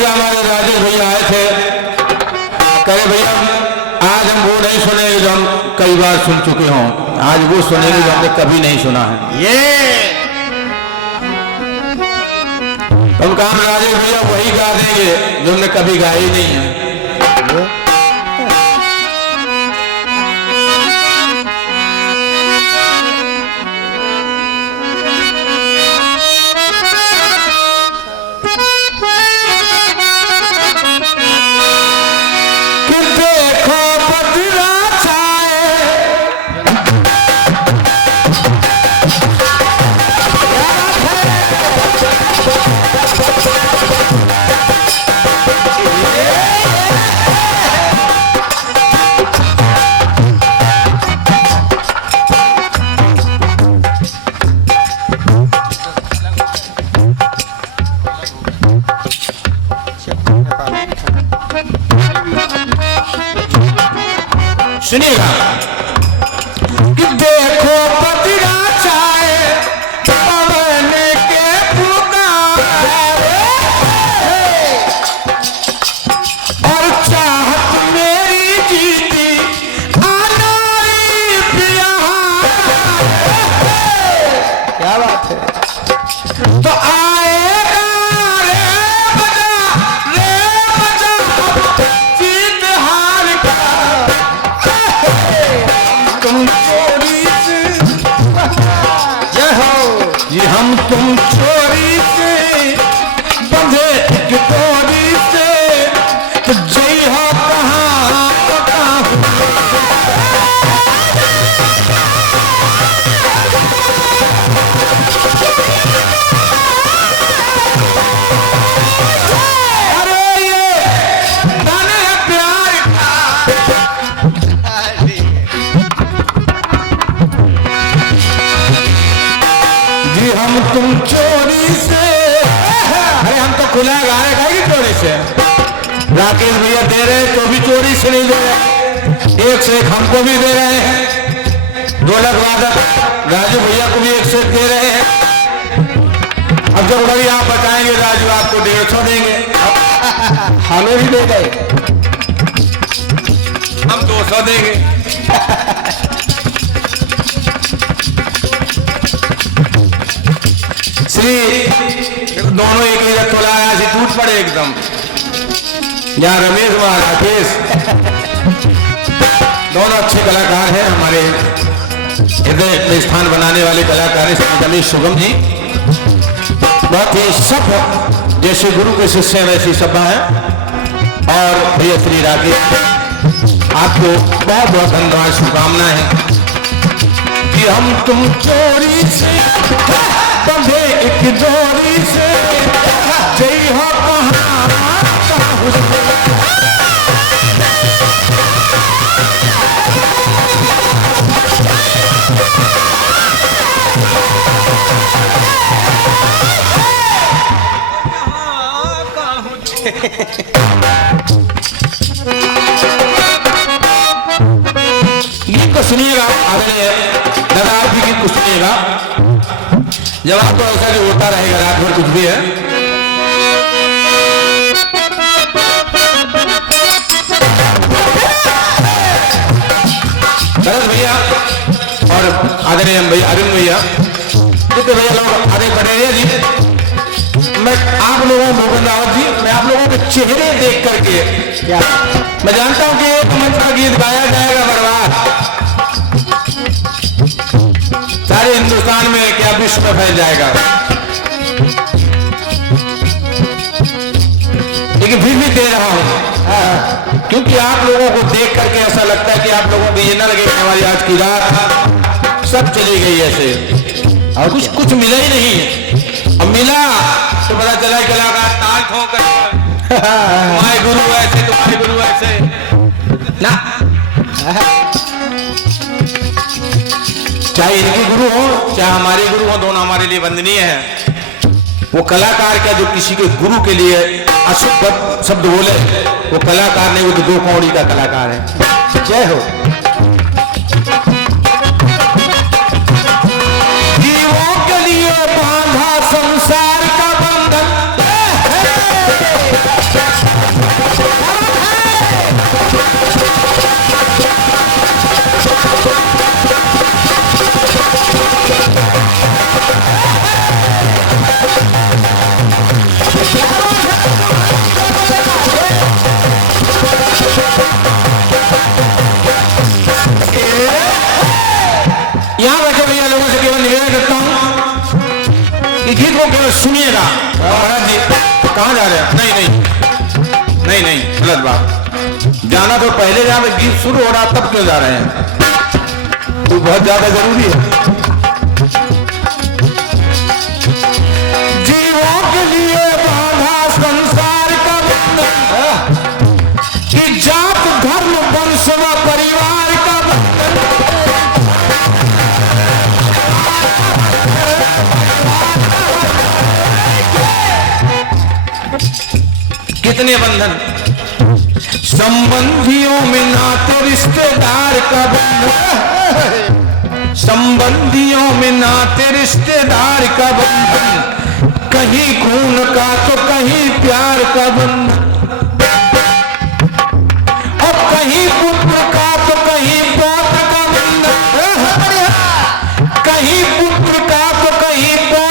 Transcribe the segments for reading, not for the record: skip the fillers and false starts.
सुनिएगा, हमारे राजेश भैया आए थे, कहे भैया आज हम वो नहीं सुनेंगे जो हम कई बार सुन चुके हों, आज वो सुनेंगे जो हमने कभी नहीं सुना है। ये हम कहा राजेश भैया वही गा देंगे जो हमने कभी गाया ही नहीं है। सुनिएगा कि देखो पतिरा चाहे पवन के पुकारे और चाहत मेरी जीती अनारी प्यार। क्या बात है। तो आएगा रे बजा जीत हार का तुम चोरी से, ये हम तुम चोरी से बंधे एक डोरी से, तो जय हो कहाँ अरे ये गाने हैं प्यार का। जी हम तुम चोरी से, अरे हम तो खुला गा रहे हैं चोरी से। राकेश भैया दे रहे तो भी चोरी से नहीं दे रहे, एक से एक हमको भी दे रहे हैं। ढोलक वादक राजू भैया को भी एक से एक दे रहे हैं। अब जब कभी आप बताएंगे राजू आपको 150 देंगे, हमें भी दे गए, हम 200 देंगे। श्री दोनों एक ही रथ लाया से टूट पड़े एकदम। यहाँ रमेश व राकेश दोनों अच्छे कलाकार हैं, हमारे हृदय में स्थान बनाने वाले कलाकार हैं। रमेश शुभम जी बहुत ही सभ्य, जैसे गुरु के शिष्य हैं वैसी सभा है। और भैया श्री राकेश आपको बहुत बहुत धन्यवाद, शुभकामनाएं हैं कि हम तुम चोरी से बंधे एक डोरी से, जय हो कहाँ गीत को सुनिएगा, दादा आप भी गीत को सुनिएगा। जवाब तो ऐसा जो होता रहेगा रात भर कुछ भी है। भरत भैया और आदरणीय भैया अरुण भैया, जितने भैया लोग आगे बढ़े हैं जी, मैं आप लोगों मोहन रावत जी, मैं आप लोगों के चेहरे देख करके क्या मैं जानता हूं कि एक मंच का गीत गाया जाएगा बर्बाद सारे हिंदुस्तान में, क्या विश्व में फैल जाएगा, लेकिन फिर भी दे रहा हूं क्योंकि आप लोगों को देख करके ऐसा लगता है कि आप लोगों को ये ना लगे कि हमारी आज की रात सब चली गई ऐसे और कुछ मिला ही नहीं। अब मिला तो पता चला कलाकार ताल ठोक तुम्हारे गुरु ऐसे, तुम्हारे गुरु ऐसे ना, चाहे इनके गुरु हो चाहे हमारे गुरु हो, दोनों हमारे लिए वंदनीय है। वो कलाकार क्या जो किसी के गुरु के लिए अशुभ शब्द बोले, वो कलाकार नहीं, वो तो 2 कौड़ी का कलाकार है। जय हो। जीवों के लिए बांधा संसार का बंधन, अगर सुनिएगा महाराज जी कहाँ जा रहे हैं? नहीं नहीं नहीं नहीं, गलत बात। जाना तो पहले जहाँ पे गीत शुरू हो रहा तब क्यों जा रहे हैं? तो बहुत ज्यादा जरूरी है। जीवों के लिए बांधा संसार का बंधन, कि जात धर्म वंश व परिवार का बंधन। कितने बंधन? संबंधियों में नाते रिश्तेदार का बंधन, संबंधियों में नाते रिश्तेदार का बंधन, कहीं खून का तो कहीं प्यार का बंधन, और कहीं पुत्र का तो कहीं पौत्र का बंधन, कहीं पुत्र का तो कहीं पौत्र।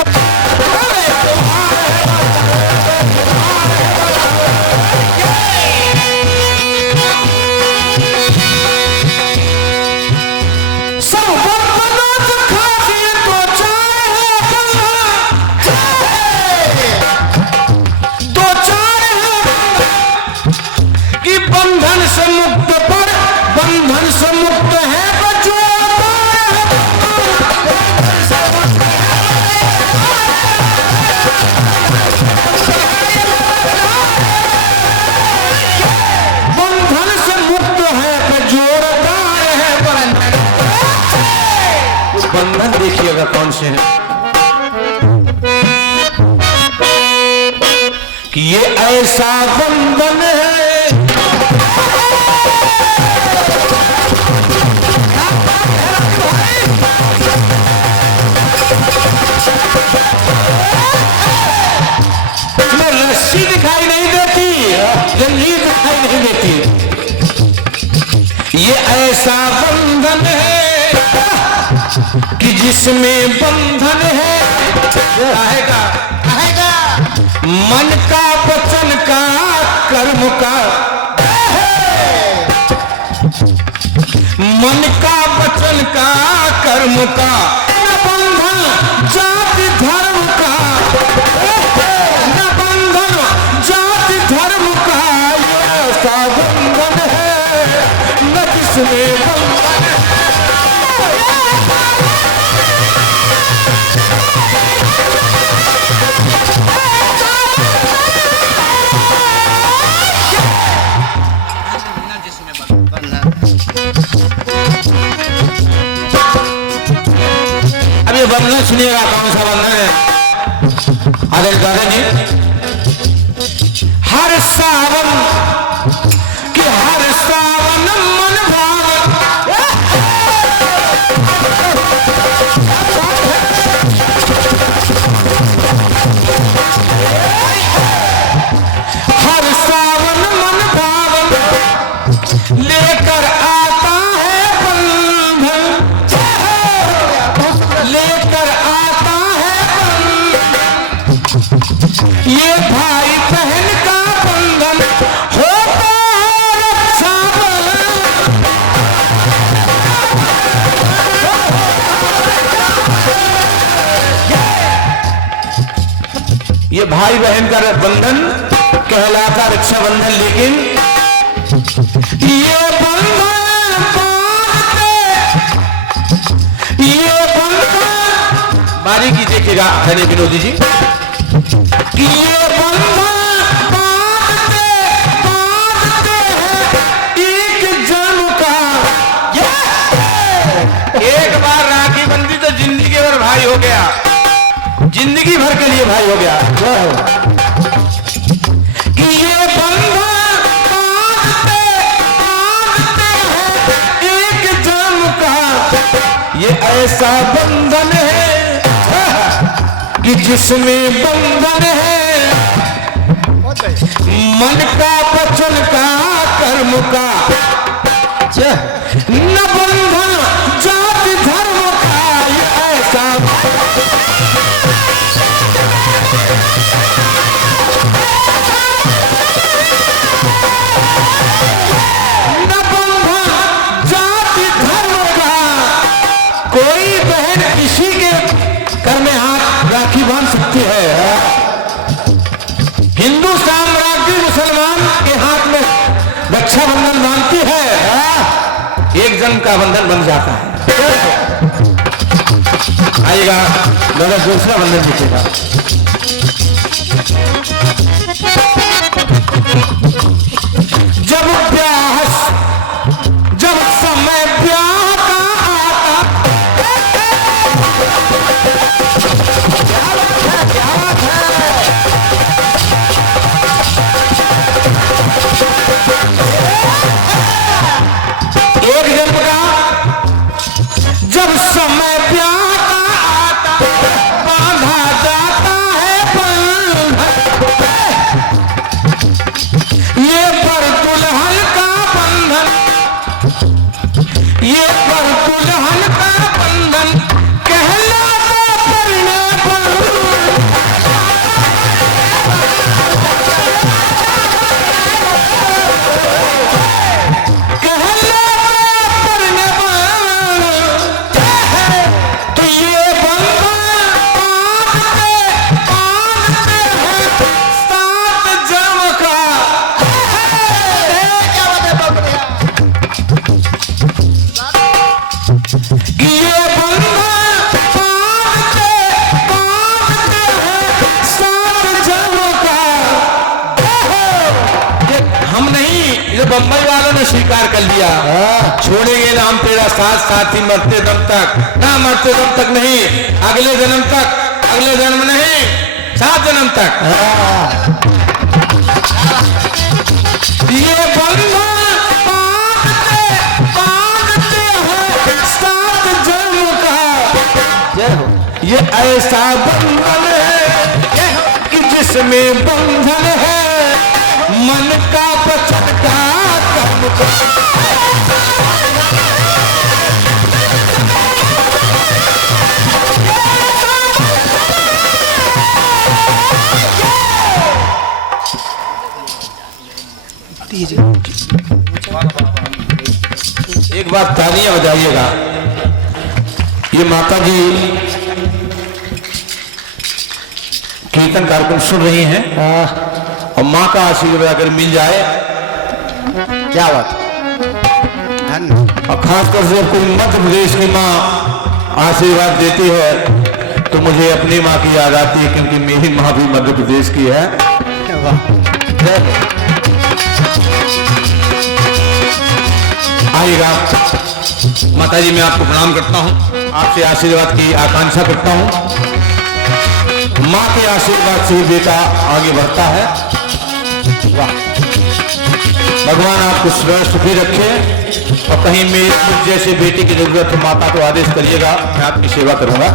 बंधन से मुक्त पर बंधन से मुक्त है बच्चों। बंधन से मुक्त है तो जोड़दार है बंधन। बंधन देखिएगा कौन से हैं कि ये ऐसा बंधन है रस्सी दिखाई नहीं देती, जंजीर दिखाई नहीं देती। ये ऐसा बंधन है कि जिसमें बंधन है आएगा आएगा मन का वचन का कर्म का, मन का वचन का कर्म का, न बंधन जाति धर्म का, न बंधन जाति धर्म का। ये ऐसा बंधन है न किसमें बंधन है। अब ये बंधन सुनिएगा कौन सा बंधन है? आदर दादा जी, हर सावन कि हर सावन मन भावन, हर सावन मन भावन लेकर आता है बंधन, लेकर आता है बंधन। ये भाई बहन का बंधन होता है रक्षाबंधन। ये भाई बहन का बंधन कहलाता रक्षाबंधन, लेकिन ये बंधन बांधते, ये बंधन बारीकी देखिएगा खड़े विनोदी जी कि ये बंधन बांधते बांधते हैं एक जन्म का। एक बार राखी बंधी तो जिंदगी भर भाई हो गया, जिंदगी भर के लिए भाई हो गया। कि ये बंधन बांधते बांधते हैं एक जन्म का। ये ऐसा बंधन है कि जिसमें बंधन है मन का वचन का कर्म का, न बंधन जाति धर्म का। ये ऐसा न बंधन जाति धर्म का। कोई बहन किसी के घर में हाथ राखी बांध सकती है। कीर्तन का बंधन बन जाता है। आइएगा दादा दूसरा बंधन दिखेगा। जब प्यास जब समय प्यार का आता, एक जन्म का जब समय प्यार का आता, बांधा जाता है बंधन, ये पर दुल्हन का बंधन, ये पर दुल्हन का बंधन कहलाता परिणय बंधन। बम्बई वालों ने स्वीकार कर लिया, छोड़ेंगे ना हम तेरा साथ साथी मरते दम तक, ना मरते दम तक नहीं, अगले जन्म तक, अगले जन्म नहीं, 7 जन्म तक। ये बंधन बांधते हैं 7 जन्म का, ये ऐसा बंधन है कि जिसमें बंधन है मन का बचन का कर्म का। एक बार तालियां बजाइएगा। ये माता जी कीर्तन कार्यक्रम सुन रही हैं और माँ का आशीर्वाद अगर मिल जाए क्या बात, धन। और खासकर से कोई मध्य प्रदेश की माँ आशीर्वाद देती है तो मुझे अपनी माँ की याद आती है, क्योंकि मेरी माँ भी मध्य प्रदेश की है। आइएगा माता जी, मैं आपको प्रणाम करता हूँ, आपसे आशीर्वाद की आकांक्षा करता हूँ। माँ के आशीर्वाद से ही बेटा आगे बढ़ता है। वाह, भगवान आपको स्वस्थ भी रखे और कहीं मेरे जैसे बेटे की जरूरत हो माता को आदेश करिएगा, मैं आपकी सेवा करूंगा।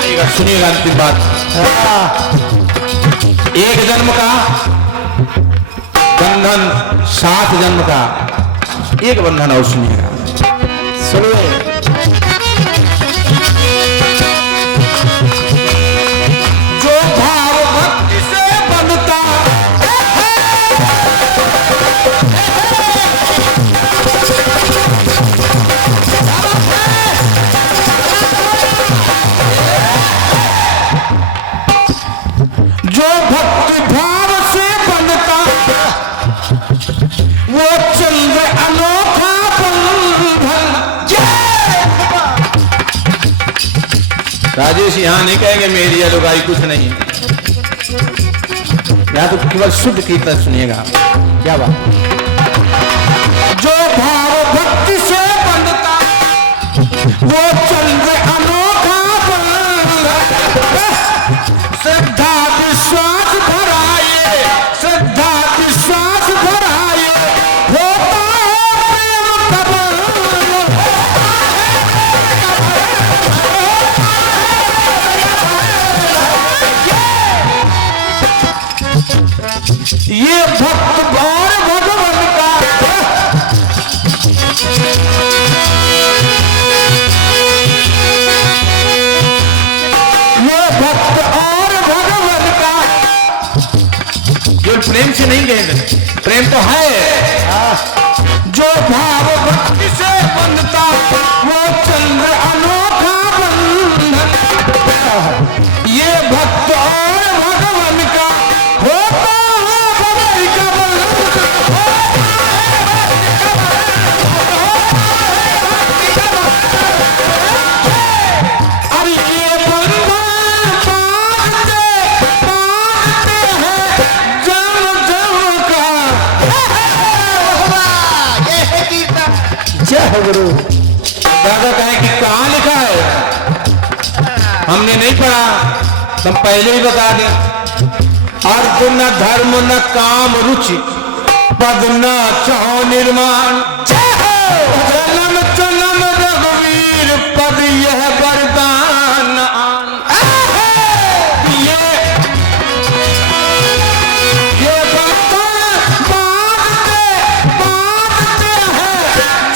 आइएगा, सुनिएगा अंतिम बात। एक जन्म का बंधन, 7 जन्म का एक बंधन और सुनिएगा। सुनिए, जो भाव भक्ति से बंधता जो भक्ति भाव से बंधता वो चंद्र अनोखा बंधन। राजेश यहाँ नहीं कहेंगे मेरी लुगाई कुछ नहीं, यहाँ तो केवल शुद्ध कीर्तन सुनिएगा। क्या बात, जो भाव भक्ति से बंधता वो चंद्र अनोखा बंधन। श्रद्धा विश्वास भराए, श्रद्धा विश्वास भराए होता है प्रेम का बंधन। ये भक्त और भगवान का ये भक्त और भगवान का जो प्रेम से नहीं कहेंगे, प्रेम तो है। जो भाव भक्ति से बंधता वो चंद्र अनोखा बंधन। ये भक्त और भगवान का होता है भक्ति का बंधन। गुरु। दादा कहे कि कहाँ लिखा है, हमने नहीं पढ़ा, तुम पहले ही बता दें। अर्थ न धर्म न काम रुचि, पद न चाहो निर्माण, जन्म जन्म रघुवीर पद यह वरदान आन। ये बातें बांधते हैं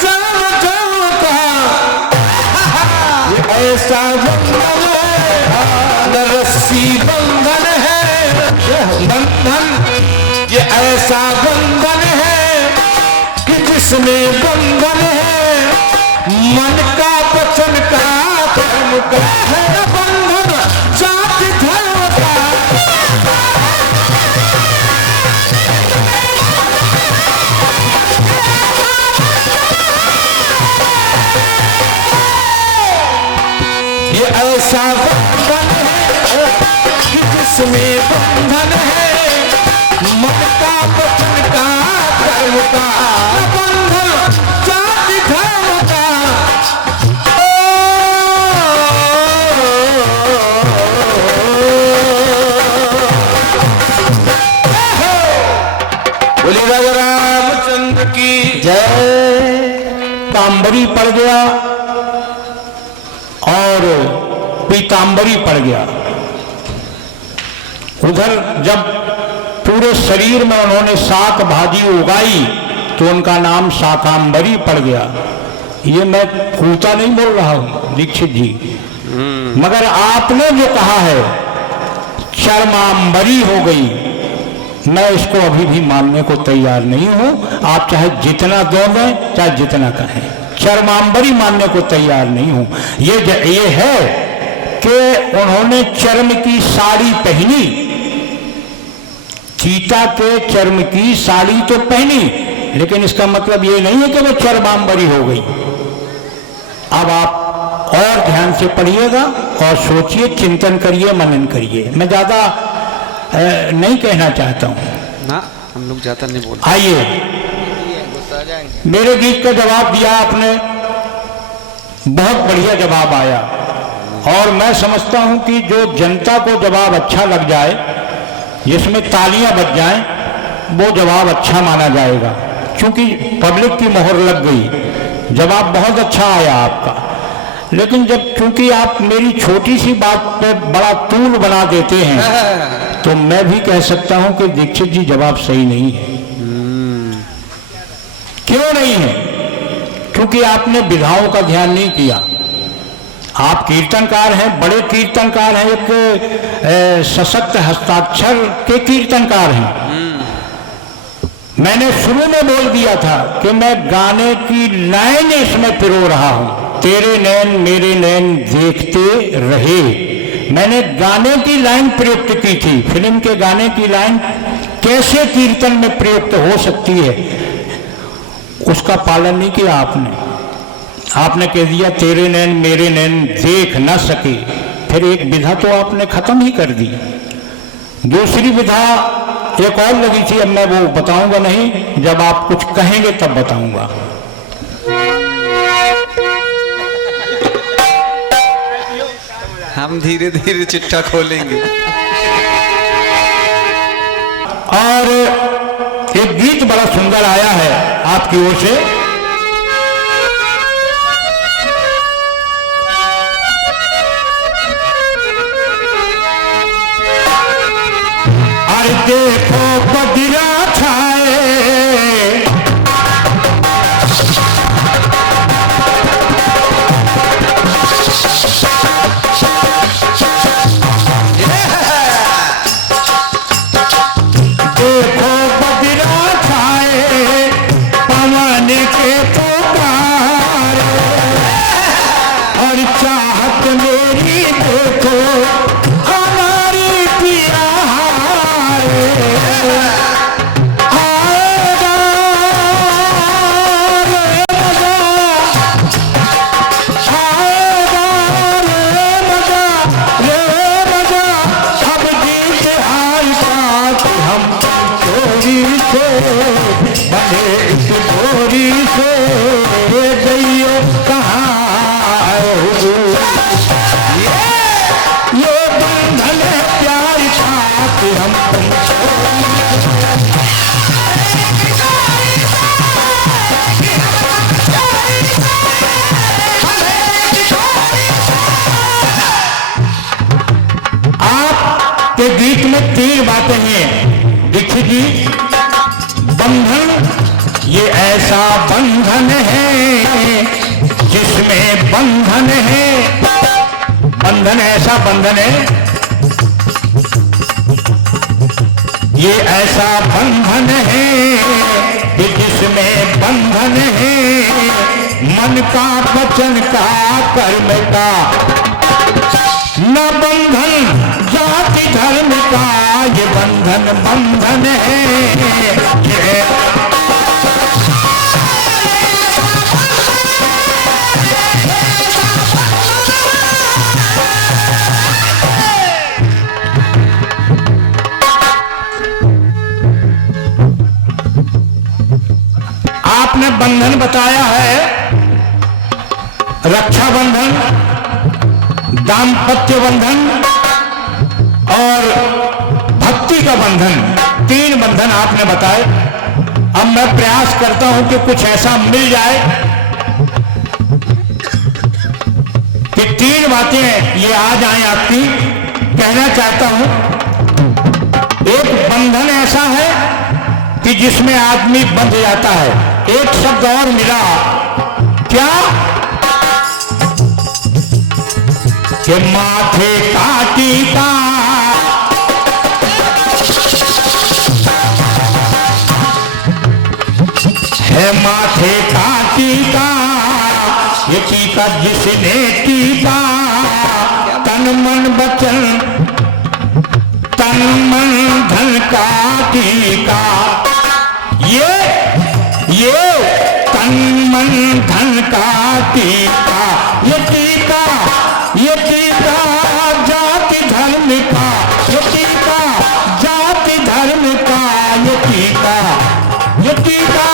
जन्म जन्म का, ये ऐसा बंधन है न रस्सी बंधन है, बंधन ये ऐसा बंधन है कि जिसमें बंधन है मन का वचन का कर्म का है, बंधन जाति धर्म का। ये ऐसा बंधन है कि जिसमें बंधन है मन का वचन का कर्म का, बंधन जाति धर्म का। बोली राजा रामचंद्र की जय। तांबरी पड़ गया और पीतांबरी पड़ गया। उधर जब पूरे शरीर में उन्होंने शाक भाजी उगाई तो उनका नाम शाकांबरी पड़ गया। ये मैं कूता नहीं बोल रहा हूं दीक्षित जी, मगर आपने जो कहा है चरमांबरी हो गई, मैं इसको अभी भी मानने को तैयार नहीं हूं। आप चाहे जितना दो में चाहे जितना कहें, चरमांबरी मानने को तैयार नहीं हूं। ये है कि उन्होंने चर्म की साड़ी पहनी, चीता के चर्म की साड़ी तो पहनी, लेकिन इसका मतलब ये नहीं है कि वो चरमांबरी हो गई। अब आप और ध्यान से पढ़िएगा और सोचिए, चिंतन करिए, मनन करिए। मैं ज्यादा नहीं कहना चाहता हूं ना, हम लोग ज्यादा नहीं बोल। आइए, मेरे गीत का जवाब दिया आपने, बहुत बढ़िया जवाब आया, और मैं समझता हूं कि जो जनता को जवाब अच्छा लग जाए, जिसमें तालियां बज जाएं, वो जवाब अच्छा माना जाएगा, क्योंकि पब्लिक की मोहर लग गई। जवाब बहुत अच्छा आया आपका, लेकिन जब चूंकि आप मेरी छोटी सी बात पे बड़ा तूल बना देते हैं, तो मैं भी कह सकता हूं कि दीक्षित जी जवाब सही नहीं है। क्यों नहीं है? क्योंकि आपने विधाओं का ध्यान नहीं किया। आप कीर्तनकार हैं, बड़े कीर्तनकार हैं, एक सशक्त हस्ताक्षर के कीर्तनकार हैं। मैंने शुरू में बोल दिया था कि मैं गाने की लाइन इसमें पिरो रहा हूं, तेरे नैन मेरे नैन देखते रहे। मैंने गाने की लाइन प्रयुक्त की थी। फिल्म के गाने की लाइन कैसे कीर्तन में प्रयुक्त हो सकती है, उसका पालन नहीं किया आपने। आपने कह दिया तेरे नैन मेरे नैन देख न सके, फिर एक विधा तो आपने खत्म ही कर दी। दूसरी विधा एक और लगी थी, अब मैं वो बताऊंगा नहीं, जब आप कुछ कहेंगे तब बताऊंगा। हम धीरे धीरे चिट्ठा खोलेंगे। और एक गीत बड़ा सुंदर आया है आपकी ओर से, अरे देखो बदिरा छाए, बने इस गोरी से गई इसमें 3 बातें हैं दीक्षित जी। बंधन, ये ऐसा बंधन है जिसमें बंधन है। बंधन ऐसा बंधन है, ये ऐसा बंधन है कि जिसमें बंधन है मन का, वचन का, कर्म का। न बंधन जाति धर्म का, ये बंधन बंधन है। ये आपने बंधन बताया है, रक्षा बंधन, दाम्पत्य बंधन और भक्ति का बंधन। 3 बंधन आपने बताए। अब मैं प्रयास करता हूं कि कुछ ऐसा मिल जाए कि 3 बातें ये आ जाएं आपकी। कहना चाहता हूं, एक बंधन ऐसा है कि जिसमें आदमी बंध जाता है। एक शब्द और मिला, क्या? कि माथे का टीका, है माथे का टीका, ये टीका जिसने टीका, तन मन वचन, तन मन धन का टीका। ये तन मन धन का टीका, ये टीका जाति धर्म का, ये टीका जाति धर्म का, ये टीका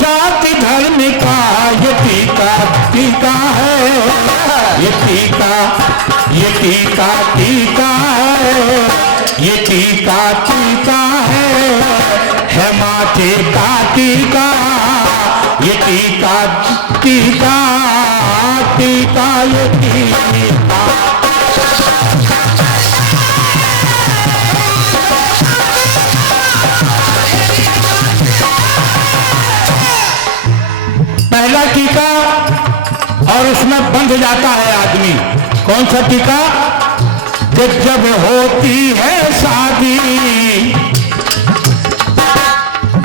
जाति धर्म का, ये टीका है, ये टीका है, ये टीका है माथे का टीका, ये टीका ये टीका। पहला टीका और उसमें बंध जाता है आदमी। कौन सा टीका? कि जब होती है शादी,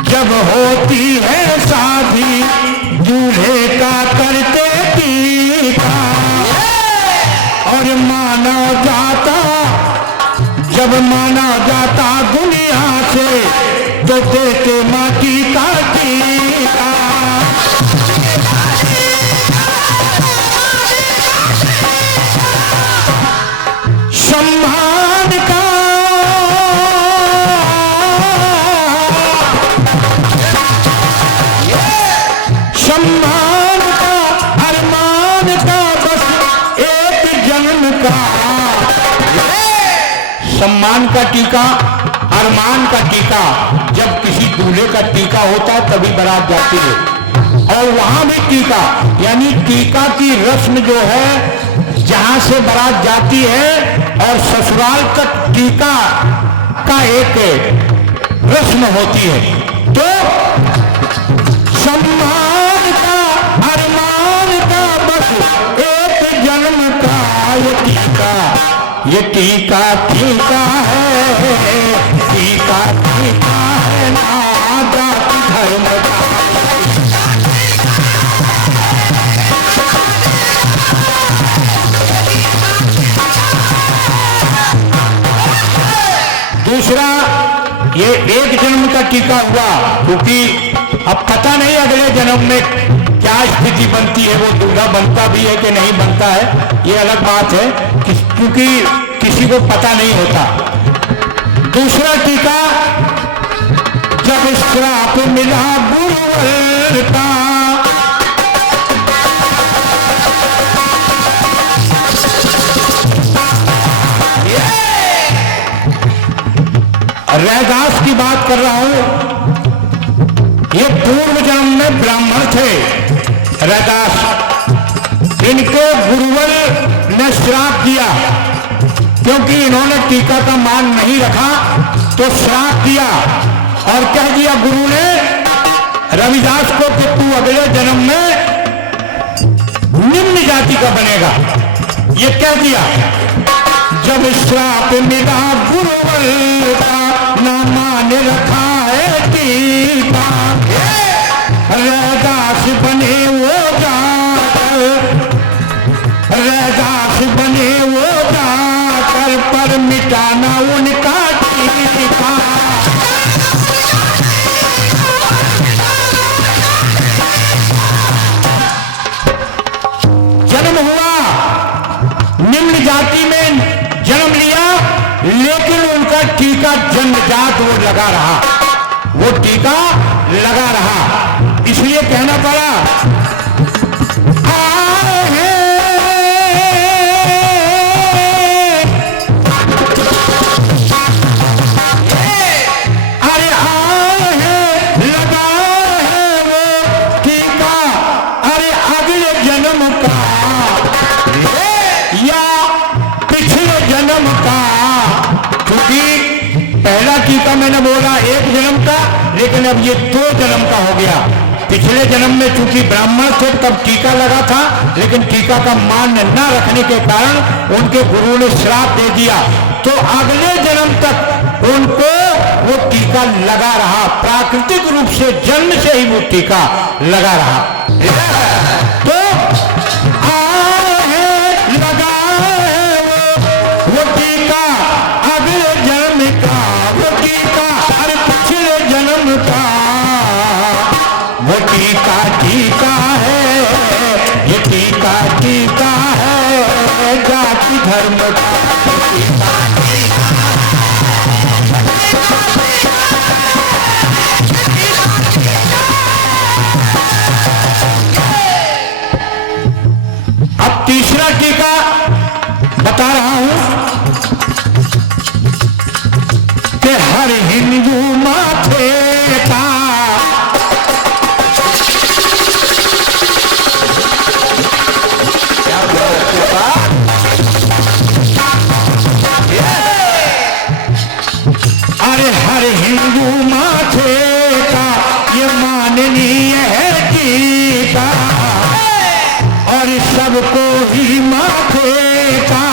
जब होती है शादी, दूल्हे का करते टीका। और माना जाता, जब माना जाता दुनिया से, तो देते माटी का टीका। सम्मान का, सम्मान का, अरमान का, बस एक जन्म का। सम्मान का टीका, अरमान का टीका। जब किसी दूल्हे का टीका होता है तभी बारात जाती है। और वहां भी टीका, यानी टीका की रस्म जो है, जहां से बारात जाती है और ससुराल तक टीका का एक रस्म होती है। तो सम्मान का, अरमान का, बस एक जन्म का, ये टीका है, टीका है ना जाति धर्म का। दूसरा, ये एक जन्म का टीका हुआ, क्योंकि अब पता नहीं अगले जन्म में क्या स्थिति बनती है, वो दूल्हा बनता भी है कि नहीं बनता है, ये अलग बात है, क्योंकि किसी को पता नहीं होता। दूसरा टीका, जब श्राप मिला गुरुवर का, रैदास की बात कर रहा हूं। ये पूर्व जन्म में ब्राह्मण थे रैदास। इनको गुरुवर ने श्राप दिया क्योंकि इन्होंने टीका का मान नहीं रखा तो श्राप दिया और कह दिया गुरु ने रविदास को कि तू अगले जन्म में निम्न जाति का बनेगा, ये कह दिया। जब श्राप मिला गुरुवर का ना मान रखा है टीका, रैदास बने वो जाकर, रैदास बने वो जाकर, पर मिटाना उनका टीका। जन्म हुआ, निम्न जाति में जन्म लिया, लेकिन उनका टीका जन्मजात वो लगा रहा, वो टीका लगा रहा। इसलिए कहना पड़ा आए हैं, अरे आए हैं, लगा है वो टीका, अरे अगले जन्म का या पिछले जन्म का। क्योंकि पहला टीका मैंने बोला एक जन्म का, लेकिन अब ये 2 जन्म का हो गया। पिछले जन्म में चूंकि ब्राह्मण थे तब टीका लगा था, लेकिन टीका का मान न रखने के कारण उनके गुरु ने श्राप दे दिया, तो अगले जन्म तक उनको वो टीका लगा रहा। प्राकृतिक रूप से जन्म से ही वो टीका लगा रहा। तो लगा है वो टीका अगले जन्म का, वो टीका अरे पिछले जन्म का, वो टीका टीका है, ये टीका टीका है जाति धर्म का। अब तीसरा टीका बता रहा हूं कि हर हिंदू माथे का अरे हर हिंदू माथे का ये माननीय है टीका, और सबको ही माथे का,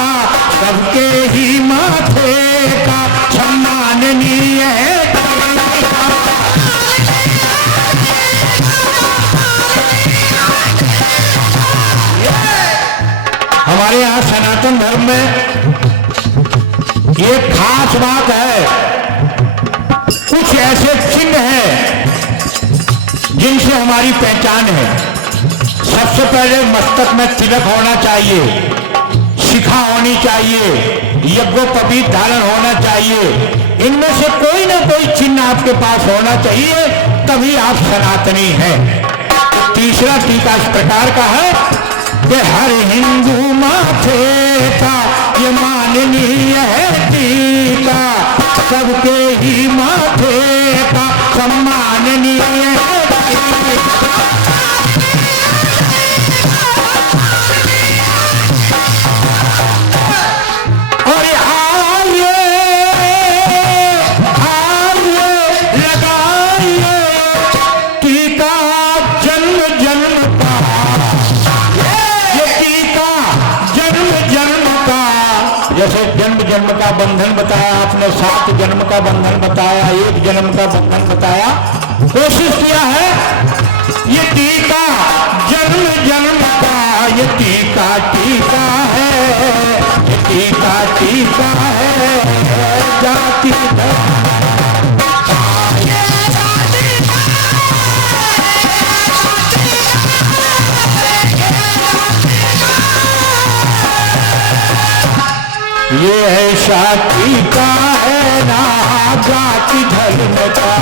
सबके ही माथे का सम्माननीय है। हमारे यहाँ सनातन धर्म में एक खास बात है, कुछ ऐसे चिन्ह हैं जिनसे हमारी पहचान है। सबसे पहले मस्तक में तिलक होना चाहिए, शिखा होनी चाहिए, यज्ञोपवीत धारण होना चाहिए। इनमें से कोई ना कोई चिन्ह आपके पास होना चाहिए, तभी आप सनातनी हैं। तीसरा टीका इस प्रकार का है कि हर हिंदू माथे का ये माननीय है टीका, सबके ही माथे का सम्माननीय है। जैसे जन्म जन्म का बंधन बताया आपने, 7 जन्म का बंधन बताया, 1 जन्म का बंधन बताया, कोशिश किया है ये टीका जन्म जन्म का, ये टीका टीका है, ये टीका टीका है जाति धर्म। ये ऐसा टीका है ना जाति धर्म का।